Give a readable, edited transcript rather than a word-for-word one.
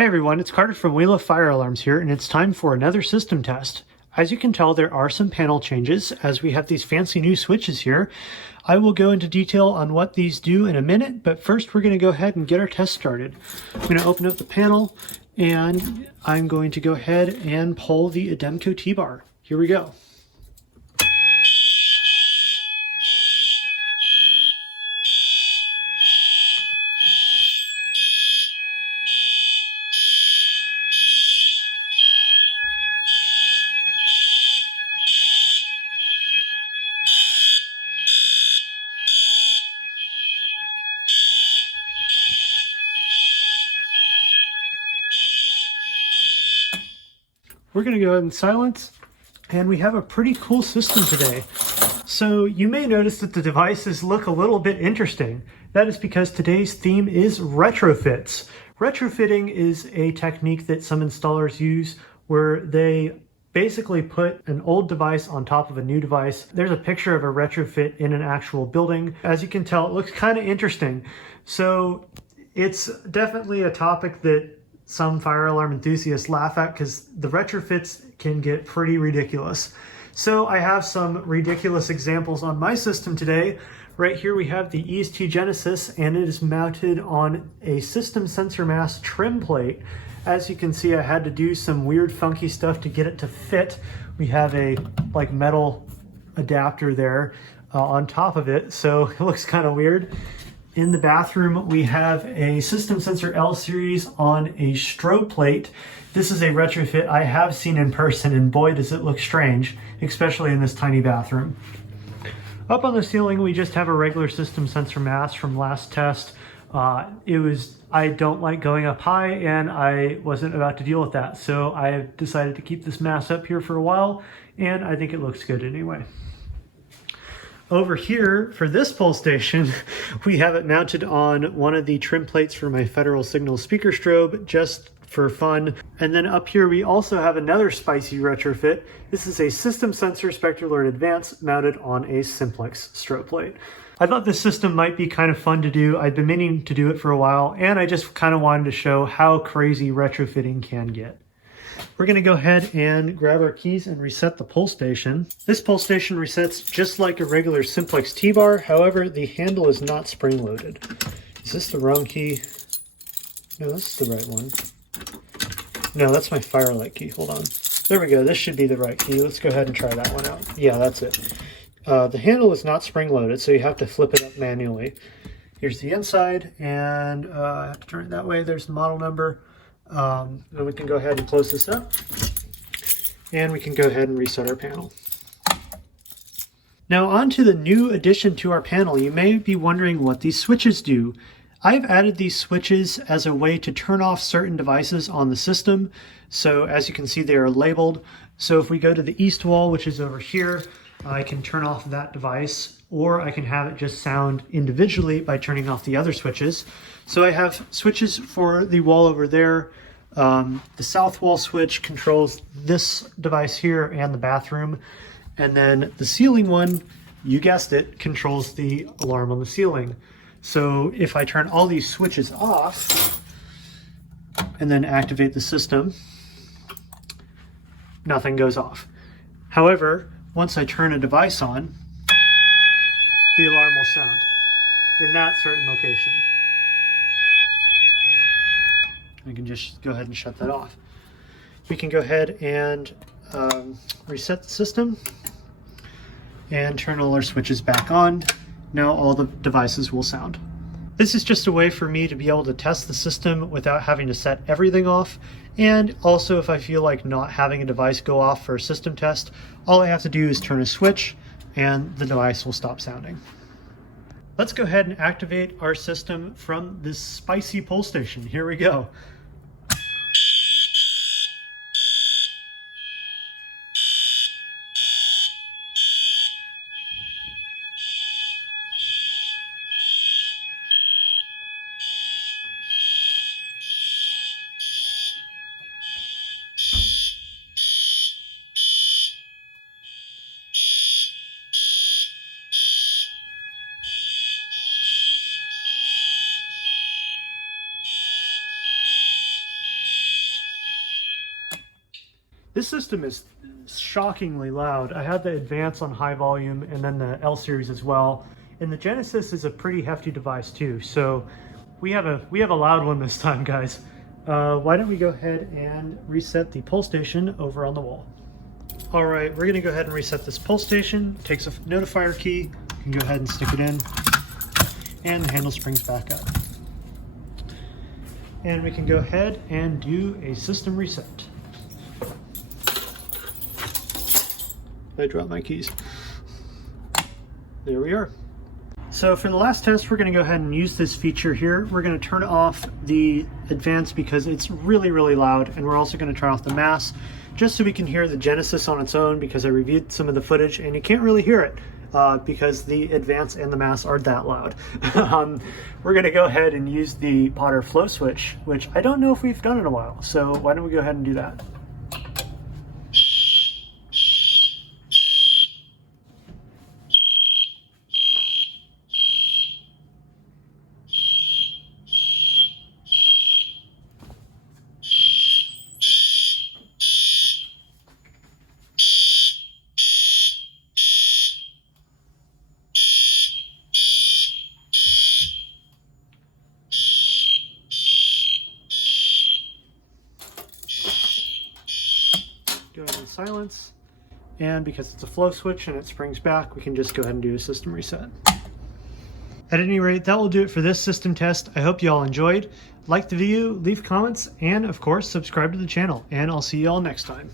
Hey everyone, it's Carter from We Love Fire Alarms here, and it's time for another system test. As you can tell, there are some panel changes as we have these fancy new switches here. I will go into detail on what these do in a minute, but first we're going to go ahead and get our test started. I'm going to open up the panel and I'm going to go ahead and pull the Ademco T-bar. Here we go. We're going to go ahead and silence, and we have a pretty cool system today. So you may notice that the devices look a little bit interesting. That is because today's theme is retrofits. Retrofitting is a technique that some installers use where they basically put an old device on top of a new device. There's a picture of a retrofit in an actual building. As you can tell, it looks kind of interesting. So it's definitely a topic that some fire alarm enthusiasts laugh at because the retrofits can get pretty ridiculous. So I have some ridiculous examples on my system today. Right here we have the EST Genesis, and it is mounted on a system sensor mass trim plate. As you can see, I had to do some weird funky stuff to get it to fit. We have a metal adapter there on top of it, so it looks kind of weird. In the bathroom, we have a System Sensor L series on a strobe plate. This is a retrofit I have seen in person, and boy does it look strange, especially in this tiny bathroom. Up on the ceiling, we just have a regular system sensor mass from last test. I don't like going up high, and I wasn't about to deal with that, so I decided to keep this mass up here for a while, and I think it looks good anyway. Over here, for this pull station, we have it mounted on one of the trim plates for my Federal Signal speaker strobe, just for fun. And then up here, we also have another spicy retrofit. This is a System Sensor SpectrAlert Advance mounted on a Simplex strobe plate. I thought this system might be kind of fun to do. I've been meaning to do it for a while, and I just kind of wanted to show how crazy retrofitting can get. We're going to go ahead and grab our keys and reset the pull station. This pull station resets just like a regular Simplex T-bar. However, the handle is not spring-loaded. Is this the wrong key? No, this is the right one. No, that's my Firelight key. Hold on. There we go. This should be the right key. Let's go ahead and try that one out. Yeah, that's it. The handle is not spring-loaded, so you have to flip it up manually. Here's the inside, and I have to turn it that way. There's the model number. Then we can go ahead and close this up, and we can go ahead and reset our panel. Now on to the new addition to our panel. You may be wondering what these switches do. I've added these switches as a way to turn off certain devices on the system. So as you can see, they are labeled. So if we go to the east wall, which is over here, I can turn off that device, or I can have it just sound individually by turning off the other switches. So I have switches for the wall over there. The south wall switch controls this device here and the bathroom. And then the ceiling one, you guessed it, controls the alarm on the ceiling. So if I turn all these switches off and then activate the system, nothing goes off. However, once I turn a device on, the alarm will sound in that certain location. I can just go ahead and shut that off. We can go ahead and reset the system and turn all our switches back on. Now all the devices will sound. This is just a way for me to be able to test the system without having to set everything off. And also, if I feel like not having a device go off for a system test, all I have to do is turn a switch and the device will stop sounding. Let's go ahead and activate our system from this spicy pull station. Here we go. This system is shockingly loud. I had the Advance on high volume and then the L series as well. And the Genesis is a pretty hefty device too. So we have a loud one this time, guys. Why don't we go ahead and reset the pull station over on the wall. All right, we're gonna go ahead and reset this pull station. It takes a notifier key. You can go ahead and stick it in, and the handle springs back up. And we can go ahead and do a system reset. I dropped my keys. There we are. So for the last test, we're going to go ahead and use this feature here. We're going to turn off the Advance because it's really, really loud. And we're also going to turn off the mass just so we can hear the Genesis on its own, because I reviewed some of the footage and you can't really hear it because the Advance and the mass are that loud. We're going to go ahead and use the Potter flow switch, which I don't know if we've done in a while. So why don't we go ahead and do that? Go ahead and silence, and because it's a flow switch and it springs back, we can just go ahead and do a system reset. At any rate, that will do it for this system test. I hope you all enjoyed. Like the video, leave comments, and of course subscribe to the channel, and I'll see you all next time.